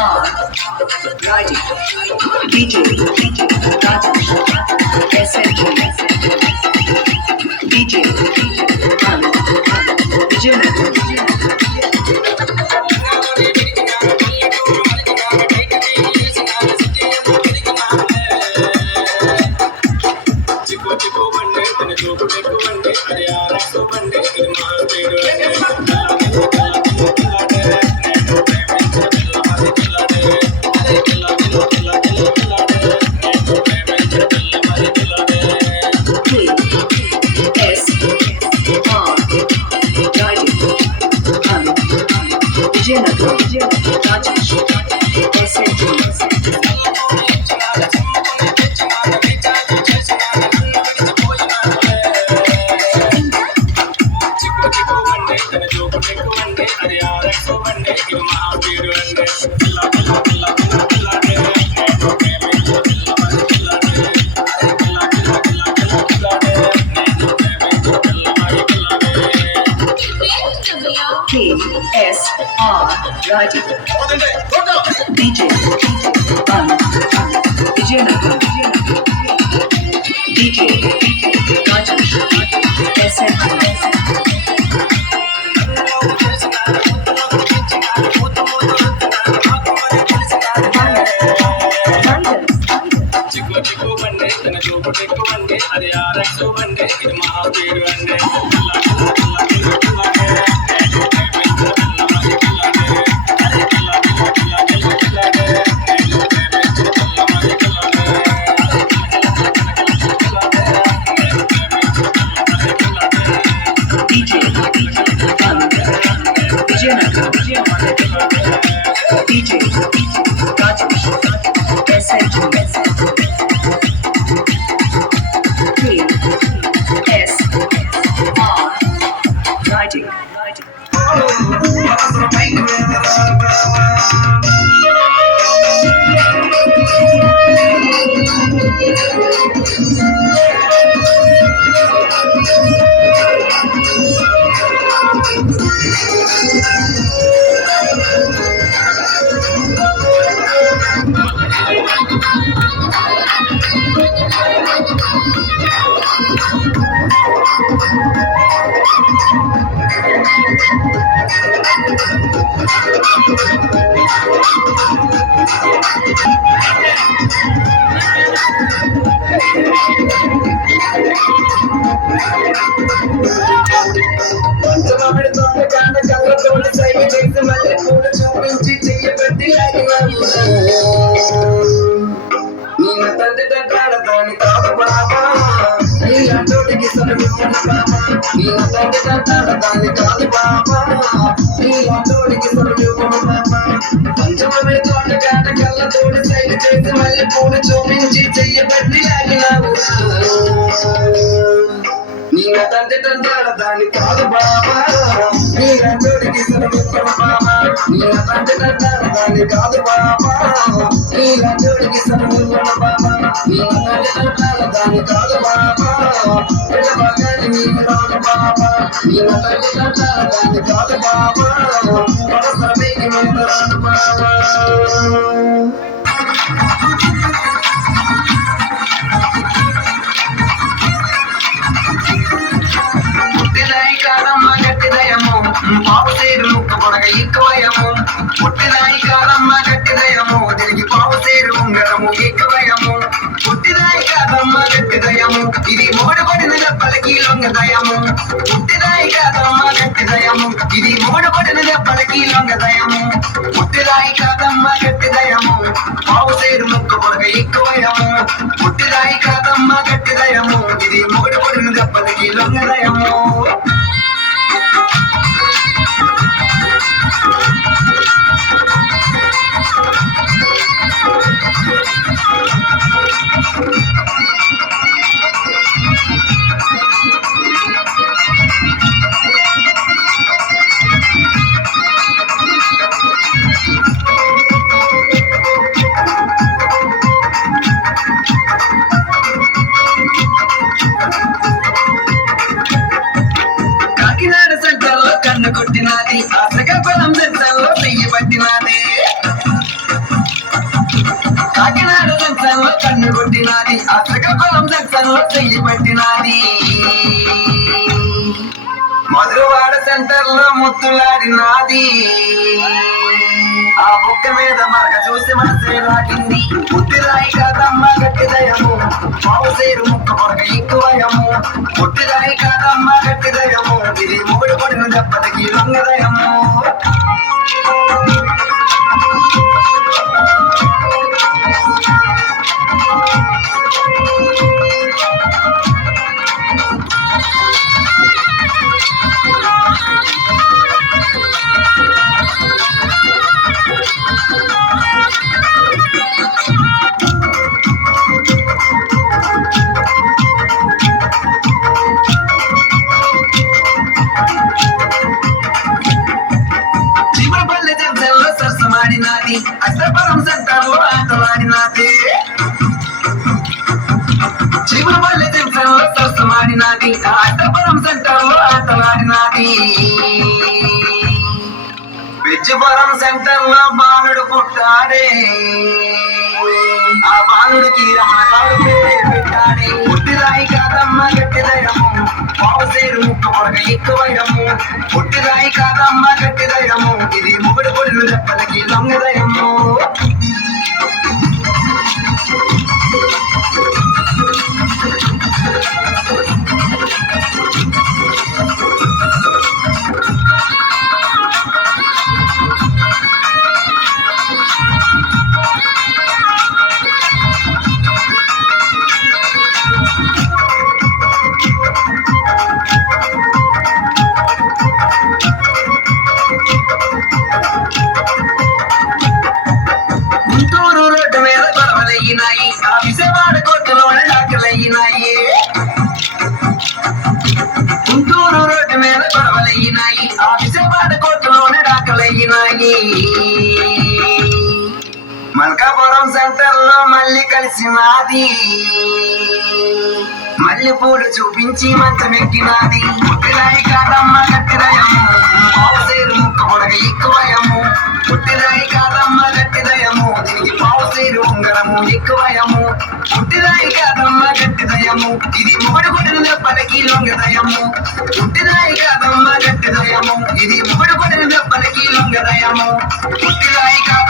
R. Riding. DJ Rajesh. SNG. DJ Anand. Vijay. KSR Riding. DJ Anand. Vijay. DJ Rajesh. SNG. DJ Rajesh SNG. KSR Riding. చూపించి చెయ్యబట్టి లాగినావు నీ తండ్రి తండ్రి దాన్ని కాదు బాబా నీ రంజోడికి సరమిప్పన బాబా నీ తండ్రి తండ్రి దాన్ని కాదు బాబా నీ రంజోడికి సరమిప్పన బాబా నీ తండ్రి తండ్రి దాన్ని కాదు బాబా పిల్లబాగాని నీకు రాను బాబా నీ తండ్రి తండ్రి దాన్ని కాదు బాబా పరసమేకి మీద రాను బాబా పావు సేరు ముక్క పొడగ ఎక్కువయము పుట్టిదాయి కాదమ్మ గట్టిదయము తిరిగి పావు సేరు ఉంగరము ఎక్కువయము పుట్టిదాయి కాదమ్మ గట్టిదయము ఇది మూడబడిన దెబ్బలకి లొంగదయము పుట్టిదాయి కాదమ్మ గట్టిదయము ఇది మూడబడిన దెబ్బలకి లొంగదయము పుట్టిదాయి కాదమ్మ గట్టిదయము పావు సేరు ముక్క పొడగ ఎక్కువయము పుట్టిదాయి కాదమ్మ గట్టిదయము ఇది మూడబడిన దెబ్బలకి లొంగదయము కొట్టినది ఆశగా బలం దెబ్బలో చెయ్యి పట్టినది అసగపలం జంక్షన్లో చెయ్యి పెట్టినాది మధురవాడ సెంటర్ లో ముత్తులాడినాది ఆ బుక్క మీద మరక చూసి మనసే లాగింది పుట్టిరాయి కాదమ్మ గట్టి దయము పావుసేరు ముక్క కొరక ఎక్కువయము పుట్టిరాయి కాదమ్మ గట్టి దయము ఇది మూడు పడిన దెబ్బతకి లొంగదయము సరసమాడినాది అష్టపరం సెంటర్లో ఆటలాడినాది చివరిపల్లి జంక్షన్లో సరసమాడినాది అష్టపరం సెంటర్లో ఆటలాడినాది విజ్జుపురం సెంటర్లో బాలుడు పుట్టాడే ఆ బాలుడికి రమణగాడు పేరు పెట్టాడే పుట్టిరాయి కాదమ్మ గట్టిదయము పావుసేరు ముక్క పొడక ఎక్కువయము పుట్టిరాయి కాదమ్మ గట్టిదయము ఇది ముగుడు పొడిన దెబ్బలకి లొంగదయము గుంటూరు రోడ్డు మీద గొడవలయ్యినాయి ఆ విజయవాడ కోర్టులోనే దాఖలయ్యినాయి గుంటూరు రోడ్డు మీద గొడవలయ్యినాయి ఆ విజయవాడ కోర్టులోనే దాఖలయ్యినాయి మల్కాపురం సెంటర్ లో మళ్ళీ కలిసినాది మళ్ళీ పూలు చూపించి మంచమెక్కినాది పుట్టిరాయి కాదమ్మ గట్టిదయము పావుసేరు ముక్క పొడగ ఎక్కువయము పుట్టిరాయి కాదమ్మ గట్టిదయము దీనికి పావుసేరు ఉంగరము ఎక్కువయము పుట్టిరాయి కాదమ్మ గట్టిదయము ఇది ముగుడు కొడిన దెబ్బలకి లొంగదయము పుట్టిరాయి కాదమ్మ గట్టిదయము ఇది ముగుడు కొడిన దెబ్బలకి లొంగదయము పుట్టిరాయి కాదమ్మ